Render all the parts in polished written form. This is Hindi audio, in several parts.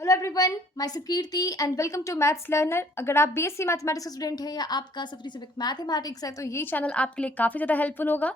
Hello everyone, myself Kirti and welcome to maths learner. अगर आप बीएससी मैथमेटिक्स का स्टूडेंट है या आपका सब्जेक्ट सब्जेक्ट मैथमेटिक्स है तो ये चैनल आपके लिए काफ़ी ज़्यादा हेल्पफुल होगा।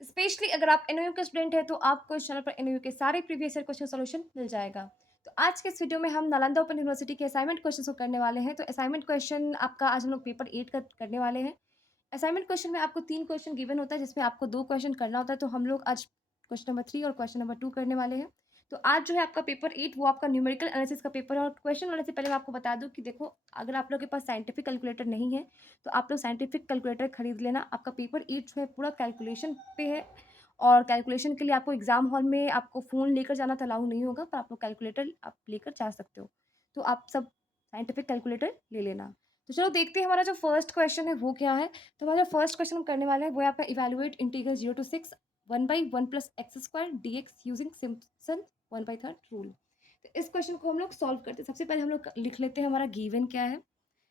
स्पेशली अगर आप एनओयू का स्टूडेंट है तो आपको इस चैनल पर एनओयू के सारे प्रीवियस ईयर क्वेश्चन सॉल्यूशन मिल जाएगा। तो आज के इस वीडियो में हम नालंदा ओपन यूनिवर्सिटी के असाइनमेंट क्वेश्चन को करने वाले हैं। तो असाइनमेंट क्वेश्चन आपका आज हम लोग पेपर 8 का करने वाले हैं। असाइनमेंट क्वेश्चन में आपको 3 क्वेश्चन गिवन होता है जिसमें आपको 2 क्वेश्चन करना होता है। तो हम लोग आज क्वेश्चन नंबर 3 और क्वेश्चन नंबर 2 करने वाले हैं। तो आज जो है आपका पेपर 8 वो आपका न्यूमेरिकल एनालिसिस का पेपर है। और क्वेश्चन बनाने से पहले मैं आपको बता दूं कि देखो, अगर आप लोग के पास साइंटिफिक कैलकुलेटर नहीं है तो आप लोग साइंटिफिक कैलकुलेटर खरीद लेना। आपका पेपर 8 जो है पूरा कैलकुलेशन पे है। और कैलकुलेशन के लिए आपको एग्जाम हॉल में आपको फ़ोन लेकर जाना तो अलाउ नहीं होगा, पर आप लोग कैलकुलेटर आप लेकर जा सकते हो। तो आप सब साइंटिफिक कैलकुलेटर ले लेना। तो चलो देखते हैं हमारा जो फर्स्ट क्वेश्चन है वो क्या है। तो हमारा जो फर्स्ट क्वेश्चन हम करने वाले हैं वो है आपका evaluate integral 0 to 6 1/1 plus x square dx using Simpson 1/3 rule. तो इस क्वेश्चन को हम लोग सॉल्व करते हैं। सबसे पहले हम लोग लिख लेते हैं हमारा गिवन क्या है।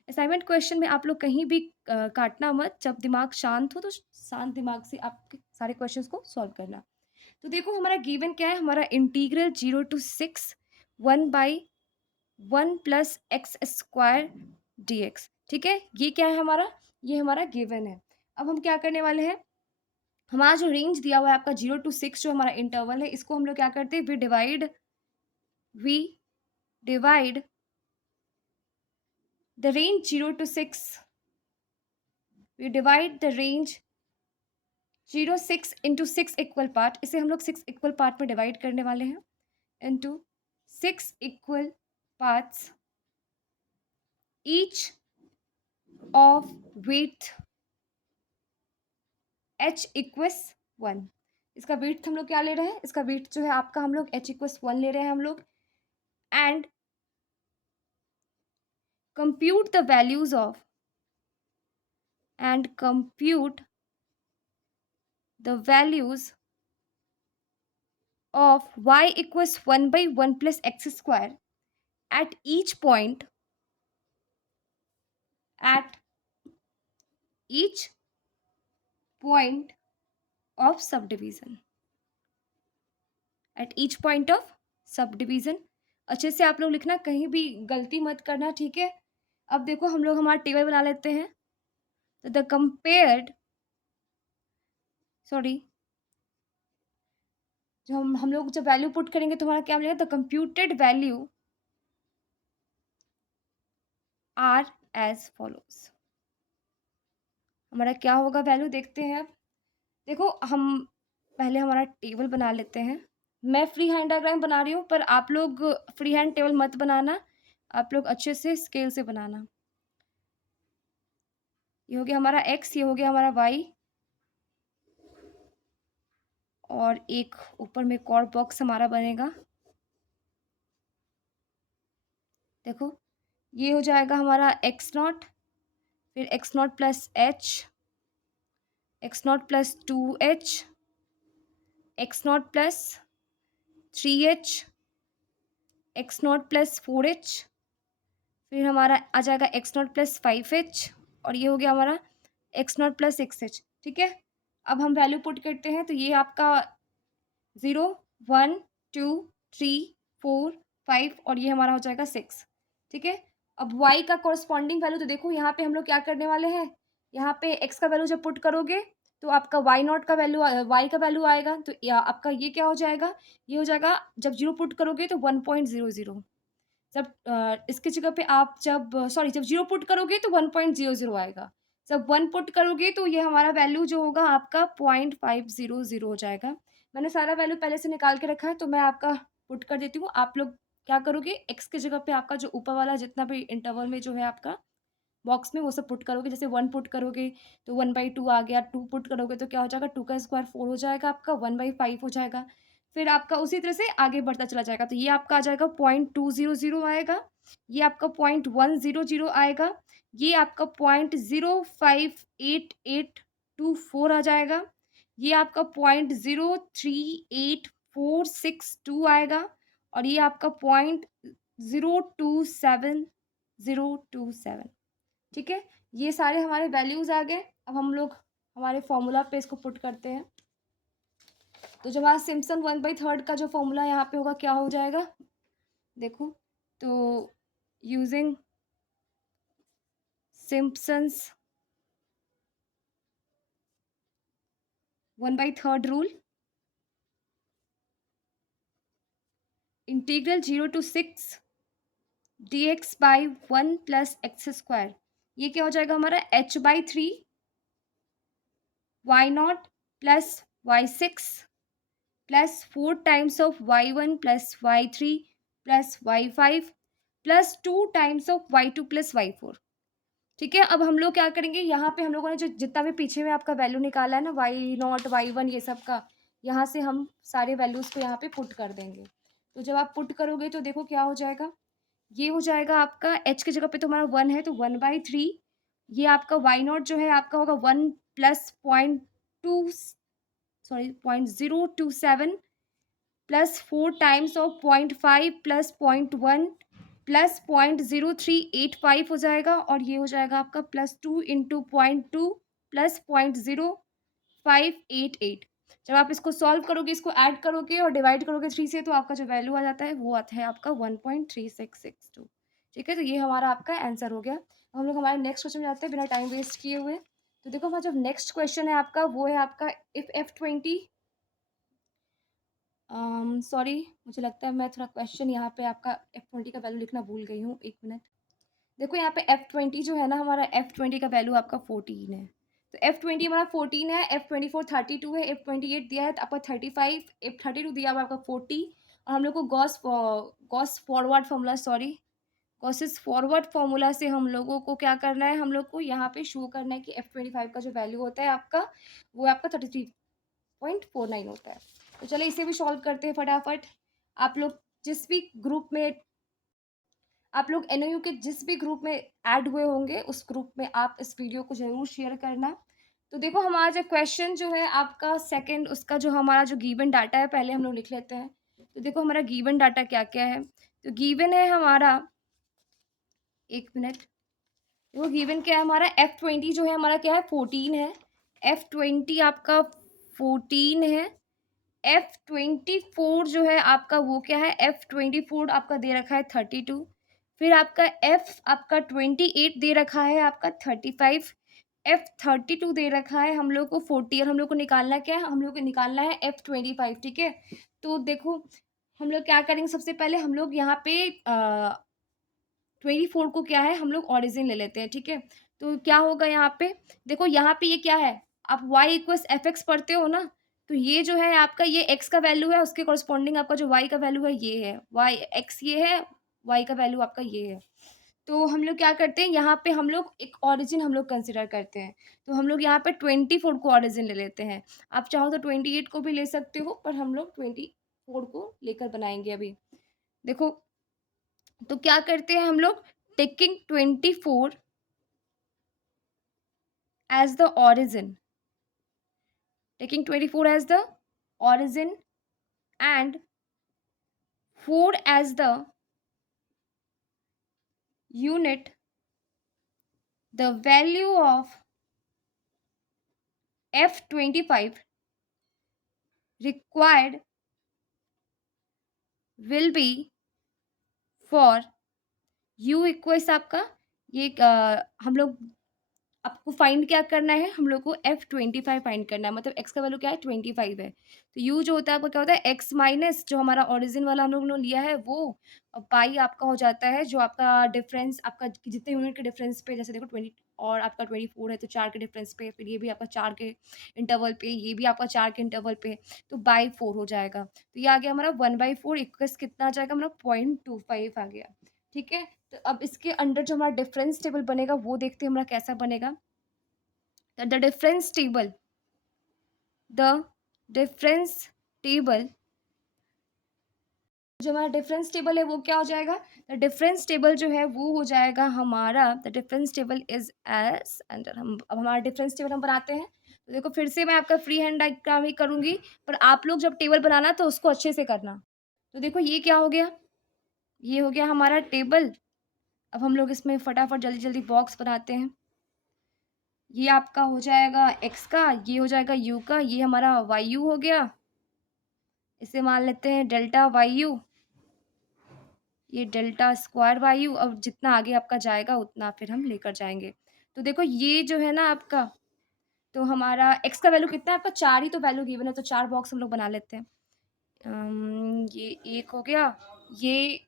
असाइनमेंट क्वेश्चन में आप लोग कहीं भी काटना मत। जब दिमाग शांत हो तो शांत दिमाग से आपके सारे क्वेश्चंस को सॉल्व करना। तो देखो हमारा गिवन क्या है। हमारा integral 0 to 6 1/1 plus x square dx. ठीक है, ये क्या है हमारा, ये हमारा गिवन है। अब हम क्या करने वाले हैं, हमारा जो रेंज दिया हुआ है आपका 0 टू 6 जो हमारा इंटरवल है, इसको हम लोग क्या करते हैं, we divide the range 0 to 6, we divide the range 0 6 into 6 equal part. इसे हम लोग 6 इक्वल पार्ट में डिवाइड करने वाले हैं into 6 equal parts each of with h equals 1। इसका वेट हम लोग क्या ले रहे हैं, इसका वेट जो है आपका हम लोग h इक्वस 1 ले रहे हैं हम लोग। And compute the values of and compute the values of y equals 1/1 plus x square at each point at each point of subdivision at each point of subdivision। अच्छे से आप लोग लिखना, कहीं भी गलती मत करना, ठीक है। अब देखो हम लोग हमारा टेबल बना लेते हैं। तो द कंपेयर्ड सॉरी जो हम लोग जब वैल्यू पुट करेंगे तो हमारा क्या मिलेगा, the computed value are as follows. हमारा क्या होगा वैल्यू, देखते हैं अब। देखो हम पहले हमारा टेबल बना लेते हैं। मैं फ्री हैंड डायग्राम बना रही हूँ, पर आप लोग फ्री हैंड टेबल मत बनाना, आप लोग अच्छे से स्केल से बनाना। ये हो गया हमारा x, ये हो गया हमारा y, और एक ऊपर में एक और बॉक्स हमारा बनेगा। देखो ये हो जाएगा हमारा x0, फिर x0 plus h, x0 plus 2h, x0 plus 3h, x0 plus 4h, फिर हमारा आ जाएगा x0 प्लस 5h, और ये हो गया हमारा x0 प्लस 6h। ठीक है, अब हम वैल्यू पुट करते हैं। तो ये आपका 0 1 2 3 4 5 और ये हमारा हो जाएगा 6। ठीक है, अब y का कॉरस्पॉन्डिंग वैल्यू, तो देखो यहाँ पे हम लोग क्या करने वाले हैं, यहाँ पे x का वैल्यू जब पुट करोगे तो आपका y0 का वैल्यू y का वैल्यू आएगा। तो आपका ये क्या हो जाएगा, ये हो जाएगा जब 0 पुट करोगे तो 1.00। जब इसकी जगह पे आप जब सॉरी जब 0 पुट करोगे तो 1.00 आएगा। जब 1 पुट करोगे तो ये हमारा वैल्यू जो होगा आपका 0.500 हो जाएगा। मैंने सारा वैल्यू पहले से निकाल के रखा है, तो मैं आपका पुट कर देती हूँ। आप लोग क्या करोगे, एक्स की जगह पे आपका जो ऊपर वाला जितना भी इंटरवल में जो है आपका बॉक्स में वो सब पुट करोगे। जैसे 1 पुट करोगे तो 1/2 आ गया, 2 पुट करोगे तो क्या हो जाएगा, 2 का स्क्वायर 4 हो जाएगा, आपका 1/5 हो जाएगा। फिर आपका उसी तरह से आगे बढ़ता चला जाएगा। तो ये आपका आ जाएगा 0.200 आएगा, ये आपका 0.100 आएगा, ये आपका 0.058824 आ जाएगा, ये आपका 0.038462 आएगा, और ये आपका 0.027027। ठीक है, ये सारे हमारे वैल्यूज़ आ गए। अब हम लोग हमारे फॉर्मूला पे इसको पुट करते हैं। तो जो हमारा सिम्पसन 1/3 का जो फॉर्मूला यहाँ पे होगा क्या हो जाएगा, देखो तो using Simpson's 1/3 rule, integral 0 to 6 dx by 1 plus x square, ये क्या हो जाएगा हमारा h/3 y0 plus y6 plus 4 times of y1 plus y3 plus y5 plus 2 times of y2 plus y4। ठीक है, अब हम लोग क्या करेंगे, यहाँ पे हम लोगों ने जो जितना भी पीछे में आपका वैल्यू निकाला है ना y0 y1 ये सब का, यहाँ से हम सारे वैल्यूज को यहाँ पे पुट कर देंगे। तो जब आप पुट करोगे तो देखो क्या हो जाएगा, ये हो जाएगा आपका h की जगह पे तो हमारा 1 है तो 1/3, ये आपका y0 जो है आपका होगा 1 plus 0.027 plus 4 times of 0.5 plus 0.1 plus 0.0385 हो जाएगा, और ये हो जाएगा आपका प्लस 2 इंटू 0.2 प्लस 0.0588। जब आप इसको सॉल्व करोगे, इसको ऐड करोगे और डिवाइड करोगे 3 से, तो आपका जो वैल्यू आ जाता है वो आता है आपका 1.3662। ठीक है, तो ये हमारा आपका आंसर हो गया। अब हम लोग हमारे नेक्स्ट क्वेश्चन में जाते हैं बिना टाइम वेस्ट किए हुए। तो देखो हमारा जो नेक्स्ट क्वेश्चन है आपका वो है आपका इफ F20 सॉरी, मुझे लगता है मैं थोड़ा क्वेश्चन यहाँ पे आपका F20 का वैल्यू लिखना भूल गई हूँ, 1 मिनट। देखो यहाँ पे F20 जो है ना, हमारा F20 का वैल्यू आपका 14 है, तो F20 हमारा 14 है, F24 32 है, F28 दिया है तो आपका 35, F32 दिया हुआ आपका 40, और हम लोग को Gauss forward formula sorry Gauss's forward formula से हम लोगों को क्या करना है, हम लोग को यहाँ पे शो करना है कि F25 का जो वैल्यू होता है आपका, वो आपका 33.49 होता है। तो चलिए इसे भी सॉल्व करते हैं फटाफट। आप लोग जिस भी ग्रुप में आप लोग एनओयू के जिस भी ग्रुप में ऐड हुए होंगे, उस ग्रुप में आप इस वीडियो को ज़रूर शेयर करना। तो देखो हमारा जो क्वेश्चन जो है आपका सेकंड, उसका जो हमारा जो गिवन डाटा है पहले हम लोग लिख लेते हैं। तो देखो हमारा गिवन डाटा क्या-क्या है। तो गिवन है हमारा 1 मिनट, देखो गिवन क्या है हमारा F20 जो है हमारा क्या है 14 है। F20 आपका 14 है। F24 जो है आपका वो क्या है, F24 आपका दे रखा है 32, फिर आपका F आपका 28 दे रखा है आपका 35, F32 दे रखा है हम लोग को 40, और हम लोग को निकालना क्या है, हम लोग को निकालना है F25। ठीक है, तो देखो हम लोग क्या करेंगे, सबसे पहले हम लोग यहाँ पे 24 को क्या है, हम लोग ओरिजिन ले लेते हैं। ठीक है, तो क्या होगा यहाँ पे, देखो यहाँ पे ये क्या है, आप y इक्वल्स एफ एक्स पढ़ते हो ना, तो ये जो है आपका ये x का वैल्यू है, उसके कॉरस्पॉन्डिंग आपका जो y का वैल्यू है ये है, y x ये है, y का वैल्यू आपका ये है। तो हम लोग क्या करते हैं, यहाँ पे हम लोग एक ओरिजिन हम लोग कंसिडर करते हैं, तो हम लोग यहाँ पे 24 को ओरिजिन ले लेते हैं। आप चाहो तो 28 को भी ले सकते हो, पर हम लोग 24 को लेकर बनाएंगे अभी। देखो तो क्या करते हैं हम लोग, taking 24 as the origin, taking 24 as the origin and 4 as the unit, the value of F25 required will be for u equals आपका ये हम लोग आपको फाइंड क्या करना है, हम लोग को F25 फाइंड करना है, मतलब x का वैल्यू क्या है 25 है, तो u जो होता है आपका क्या होता है x माइनस जो हमारा ओरिजिन वाला हम लोग ने लिया है वो, पाई आपका हो जाता है जो आपका डिफरेंस आपका जितने यूनिट के डिफरेंस पे, जैसे देखो 20 और आपका 24 है तो 4 के डिफरेंस पे, फिर ये भी आपका 4 के इंटरवल पे, ये भी आपका 4 के इंटरवल पे, तो बाई 4 हो जाएगा। तो ये आ गया हमारा 1/4 इक्वल्स कितना आ जाएगा हमारा 0.25 आ गया। ठीक है, तो अब इसके अंडर जो हमारा डिफरेंस टेबल बनेगा वो देखते हैं हमारा कैसा बनेगा। the difference table, the difference table, जो हमारा डिफरेंस टेबल है वो क्या हो जाएगा, द डिफरेंस टेबल जो है वो हो जाएगा हमारा, the difference table is as under, हम अब हमारा डिफरेंस टेबल हम बनाते हैं। तो देखो फिर से मैं आपका फ्री हैंड डायग्राम ही करूंगी, पर आप लोग जब टेबल बनाना तो उसको अच्छे से करना। तो देखो ये क्या हो गया, ये हो गया हमारा टेबल। अब हम लोग इसमें फटाफट जल्दी जल्दी बॉक्स बनाते हैं। ये आपका हो जाएगा x का, ये हो जाएगा u का, ये हमाराyu हो गया, इसे मान लेते हैं डेल्टा वाई यू। ये डेल्टा स्क्वायर वायु, अब जितना आगे आपका जाएगा उतना फिर हम लेकर जाएँगे। तो देखो ये जो है ना आपका, तो हमारा x का वैल्यू कितना है आपका, 4 ही तो वैल्यू गिवन है, तो 4 बॉक्स हम लोग बना लेते हैं। ये एक हो गया, ये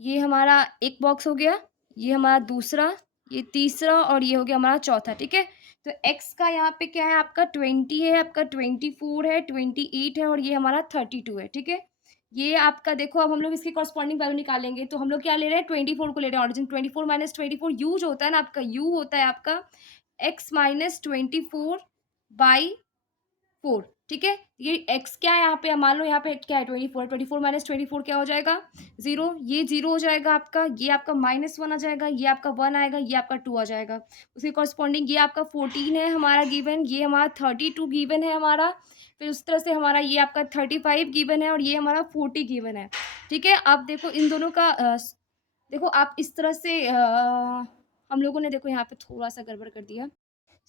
ये हमारा एक बॉक्स हो गया, ये हमारा दूसरा, ये तीसरा और ये हो गया हमारा चौथा, ठीक है? तो x का यहाँ पे क्या है आपका 20 है, आपका 24 है, 28 है और ये हमारा 32 है, ठीक है? ये आपका देखो, अब हम लोग इसकी कॉरेस्पॉन्डिंग वैल्यू निकालेंगे, तो हम लोग क्या ले रहे हैं 24 को ले रहे हैं, ऑरिजिन 24 माइनस 24 u जो होता है ना आपका, u होता है आपका x माइनस 24 बाई 4, ठीक है? ये x क्या है यहाँ पे, मान लो यहाँ पे क्या है 24, 24 माइनस 24 क्या हो जाएगा? 0, ये 0 हो जाएगा आपका, ये आपका -1 आ जाएगा, ये आपका 1 आएगा, ये आपका 2 आ जाएगा। उसके कॉरेस्पॉन्डिंग ये आपका 14 है हमारा गिवन, ये हमारा 32 गिवन है हमारा, फिर उस तरह से हमारा ये आपका 35 गिवन है और ये हमारा 40 गिवन है, ठीक है? अब देखो इन दोनों का देखो आप इस तरह से हम लोगों ने देखो यहाँ पे थोड़ा-सा गड़बड़ कर दिया।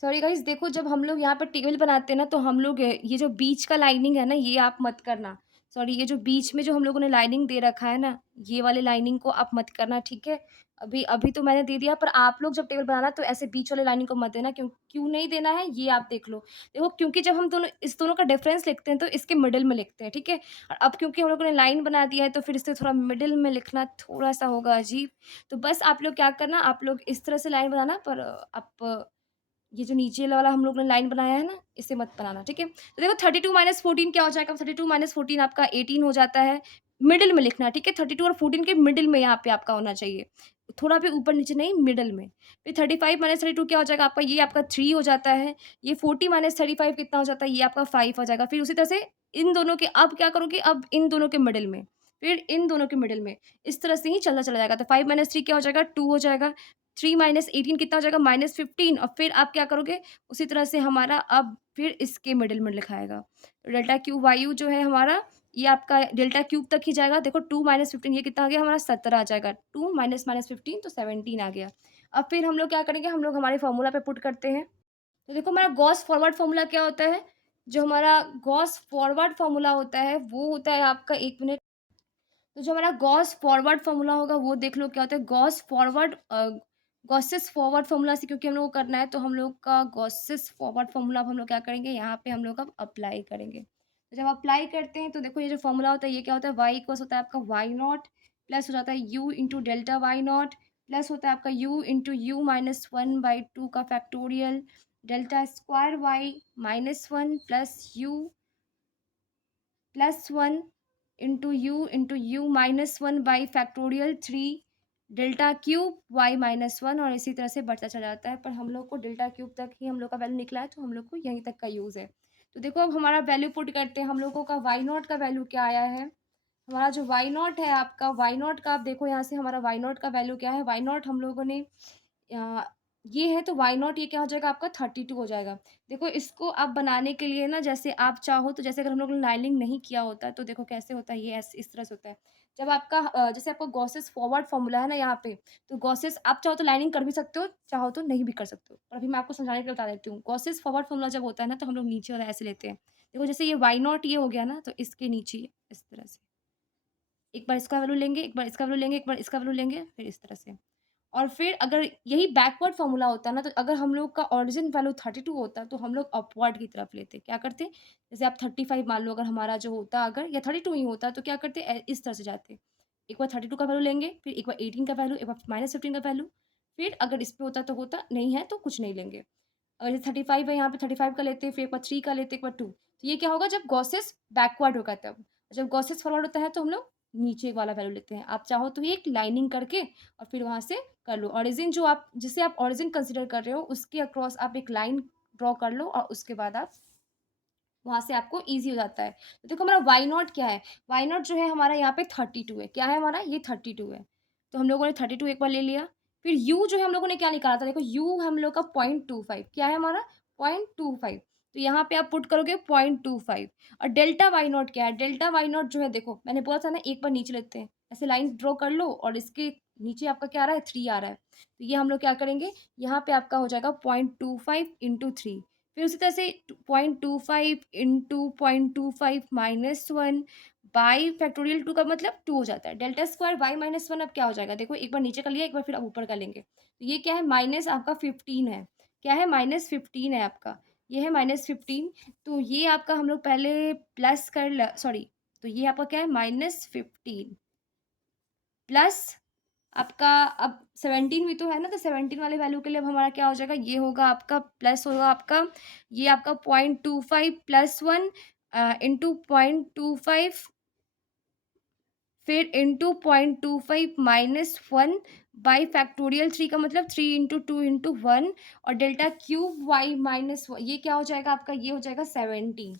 सॉरी गाइस, देखो जब हम लोग यहाँ पे टेबल बनाते हैं ना, तो हम लोग ये जो बीच का लाइनिंग है ना, ये आप मत करना। सॉरी, ये जो बीच में जो हम लोगों ने लाइनिंग दे रखा है ना, ये वाले लाइनिंग को आप मत करना, ठीक है? अभी अभी तो मैंने दे दिया, पर आप लोग जब टेबल बनाना तो ऐसे बीच वाले लाइनिंग को मत देना। क्यों नहीं देना है ये आप देख लो। देखो क्योंकि जब हम दोनों इस दोनों का डिफरेंस लिखते हैं तो इसके मिडल में लिखते हैं, ठीक है? और अब क्योंकि हम लोगों ने लाइन बना दिया है तो फिर इससे थोड़ा मिडल में लिखना थोड़ा-सा होगा अजीब। तो बस आप लोग क्या करना, आप लोग इस तरह से लाइन बनाना, पर आप ये जो नीचे वाला हम लोग ने लाइन बनाया है ना, इसे मत बनाना, ठीक है? तो देखो 32 माइनस 14 क्या हो जाएगा? 32 माइनस 14 आपका 18 हो जाता है। मिडल में लिखना है, ठीक है? 32 और 14 के मिडल में यहाँ पे आपका होना चाहिए। थोड़ा भी ऊपर-नीचे नहीं, मिडल में। फिर 35 माइनस 32 क्या हो जाएगा आपका? ये आपका 3 हो जाता है। ये 40 माइनस 35 कितना हो जाता है? ये आपका 5 हो जाएगा। फिर उसी तरह से इन दोनों के अब क्या करोगे? अब इन दोनों के मिडल में, फिर इन दोनों के मिडल में। इस तरह से ही चलता चला जाएगा। तो 5 माइनस 3 क्या हो जाएगा? 2 हो जाएगा। 3 माइनस 18 कितना हो जाएगा? -15 और फिर आप क्या करोगे? उसी तरह से हमारा अब फिर इसके मिडल में लिखाएगा। डेल्टा क्यूब वायु जो है हमारा, ये आपका डेल्टा क्यूब तक ही जाएगा। देखो 2 माइनस 15 ये कितना आ गया हमारा 17 आ जाएगा। 2 माइनस माइनस 15 तो 17 आ गया। अब फिर हम लोग क्या करेंगे? हम लोग हमारे फ़ॉर्मूला पे पुट करते हैं। तो देखो हमारा गॉस फॉरवर्ड फ़ॉर्मूला क्या होता है? जो हमारा गॉस फॉरवर्ड फ़ॉर्मूला होता है वो होता है आपका 1 मिनट। तो जो हमारा गॉस फॉरवर्ड फ़ॉर्मूला होगा वो देख लो क्या होता है। Gauss forward Gauss's forward formula से क्योंकि हम लोग को करना है, तो हम लोग का गॉसेस फॉरवर्ड फ़ॉर्मूला अब हम लोग क्या करेंगे, यहाँ पे हम लोग अब अप्लाई करेंगे। तो जब अप्लाई करते हैं तो देखो ये जो फ़ॉर्मूला होता है ये क्या होता है, y इक्वल्स होता है आपका y नॉट प्लस हो जाता है u into delta y naught plus होता है आपका u इंटू यू माइनस 1/2 का factorial delta square y minus 1 plus u plus 1 into u minus 1 by factorial 3 delta cube y minus 1 और इसी तरह से बढ़ता चला जाता है। पर हम लोग को डेल्टा क्यूब तक ही हम लोग का वैल्यू निकला है, तो हम लोग को यहीं तक का यूज़ है। तो देखो अब हमारा वैल्यू पुट करते हैं, हम लोगों का वाई नॉट का वैल्यू क्या आया है? हमारा जो वाई नॉट है आपका, वाई नॉट का आप देखो यहाँ से हमारा वाई नॉट का वैल्यू क्या है? वाई नॉट हम लोगों ने अ, ये है तो वाई नॉट ये क्या हो जाएगा आपका 32 हो जाएगा। देखो इसको आप बनाने के लिए ना, जैसे आप चाहो तो, जैसे अगर हम लोग ने लाइनिंग नहीं किया होता है तो देखो कैसे होता है, ये ऐसे इस तरह से होता है। जब आपका जैसे आपका गॉसेस फॉरवर्ड फॉर्मूला है ना यहाँ पे, तो गॉसेस आप चाहो तो लाइनिंग कर भी सकते हो, चाहो तो नहीं भी कर सकते हो। पर अभी मैं आपको समझाने के लिए बता देती हूँ। गॉसेस फॉरवर्ड फॉर्मूला जब होता है ना, तो हम लोग नीचे वाला ऐसे लेते हैं। देखो जैसे ये वाई नॉट ये हो गया ना, तो इसके नीचे इस तरह से। एक बार इसका वैल्यू लेंगे, एक बार इसका वैल्यू लेंगे, एक बार इसका वैल्यू लेंगे, फिर इस तरह से। और फिर अगर यही बैकवर्ड फ़ॉर्मूला होता ना, तो अगर हम लोग का ओरिजिन वैल्यू 32 होता, तो हम लोग अपवर्ड की तरफ लेते। क्या करते? जैसे आप 35 मान लो अगर हमारा जो होता, अगर या 32 ही होता, तो क्या करते? इस तरह से जाते। एक बार 32 का वैल्यू लेंगे, फिर एक बार 18 का वैल्यू, एक बार -15 का वैल्यू, फिर अगर इस पे होता तो होता, नहीं है तो कुछ नहीं लेंगे। अगर जैसे 35 है यहाँ पे 35 का लेते, फिर एक बार 3 का लेते, एक बार 2। तो ये क्या होगा जब गॉसेस बैकवर्ड होगा तब। जब गॉसेस फॉरवर्ड होता है तो हम लोग नीचे वाला वैल्यू लेते हैं। आप चाहो तो ये एक लाइनिंग करके और फिर वहाँ से कर लो। ओरिजिन जो आप जिसे आप ओरिजिन कंसीडर कर रहे हो उसके अक्रॉस आप एक लाइन ड्रॉ कर लो और उसके बाद आप वहाँ से आपको ईज़ी हो जाता है। तो देखो हमारा वाई नॉट क्या है? वाई नॉट जो है हमारा यहाँ पे 32 है। क्या है हमारा? ये 32 है। तो हम लोगों ने 32 एक बार ले लिया। फिर यू जो है हम लोगों ने क्या निकाला था? देखो यू हम लोग का 0.25 क्या है हमारा? 0.25 तो यहाँ पे आप पुट करोगे 0.25 और डेल्टा वाई नॉट क्या है? डेल्टा वाई नॉट जो है देखो मैंने बोला था ना एक बार नीचे लेते हैं। ऐसे लाइन ड्रॉ कर लो और इसके नीचे आपका क्या आ रहा है? 3 आ रहा है। तो ये हम लोग क्या करेंगे? यहाँ पे आपका हो जाएगा 0.25 इंटू 3 फिर उसी तरह से 0.25 इंटू 0.25 -1 बाई फैक्टोरियल 2 का मतलब 2 हो जाता है। डेल्टा स्क्वायर y माइनस 1 अब क्या हो जाएगा? देखो एक बार नीचे कर लिया, एक बार फिर अब ऊपर कर लेंगे। तो ये क्या है? माइनस आपका 15 है। क्या है? माइनस 15 है आपका। ये है माइनस 15, तो ये आपका हम लोग पहले प्लस कर ल सॉरी, तो ये आपका क्या है? माइनस 15 प्लस आपका अब 17 भी तो है ना, तो 17 वाले वैल्यू के लिए अब हमारा क्या हो जाएगा? ये होगा आपका प्लस होगा आपका, ये आपका 0.25 प्लस 1 इंटू 0.25 फिर इंटू 0.25 माइनस 1 बाई फैक्टोरियल 3 का मतलब 3 इंटू 2 इंटू 1 और डेल्टा क्यूब वाई माइनस ये क्या हो जाएगा आपका? ये हो जाएगा 17।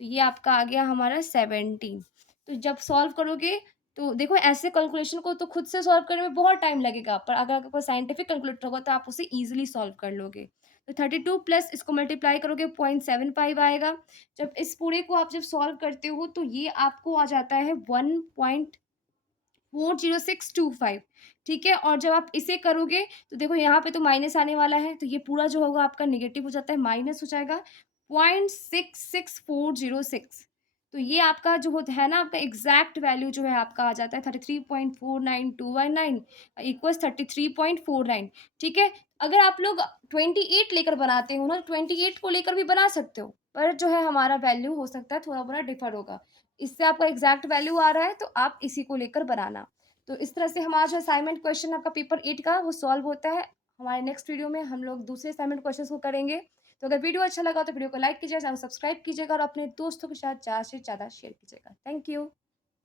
तो ये आपका आ गया हमारा 17। तो जब सॉल्व करोगे तो देखो ऐसे कैलकुलेशन को तो खुद से सॉल्व करने में बहुत टाइम लगेगा, पर अगर आपके पास साइंटिफिक कैलकुलेटर होगा तो आप उसे ईज़िली सॉल्व कर लोगे। तो 32 प्लस इसको मल्टीप्लाई करोगे 0.75 आएगा। जब इस पूरे को आप जब सॉल्व करते हो तो ये आपको आ जाता है 1.40625, ठीक है? और जब आप इसे करोगे तो देखो यहाँ पे तो माइनस आने वाला है, तो ये पूरा जो होगा आपका नेगेटिव हो जाता है, माइनस हो जाएगा 0.66406। तो ये आपका जो होता है ना, आपका एग्ज़ैक्ट वैल्यू जो है आपका आ जाता है 33.49219 इक्वल्स 33.49, ठीक है? अगर आप लोग 28 लेकर बनाते हो ना, 28 को लेकर भी बना सकते हो, पर जो है हमारा वैल्यू हो सकता है थोड़ा-मोड़ा डिफ़र होगा। इससे आपका एग्ज़ैक्ट वैल्यू आ रहा है, तो आप इसी को लेकर बनाना। तो इस तरह से हमारा जो असाइनमेंट क्वेश्चन आपका पेपर 8 का वो सॉल्व होता है। हमारे नेक्स्ट वीडियो में हम लोग दूसरे असाइनमेंट क्वेश्चंस को करेंगे। तो अगर वीडियो अच्छा लगा तो वीडियो को लाइक कीजिएगा, चैनल को सब्सक्राइब कीजिएगा और अपने दोस्तों के साथ ज़्यादा से ज़्यादा शेयर कीजिएगा। Thank you.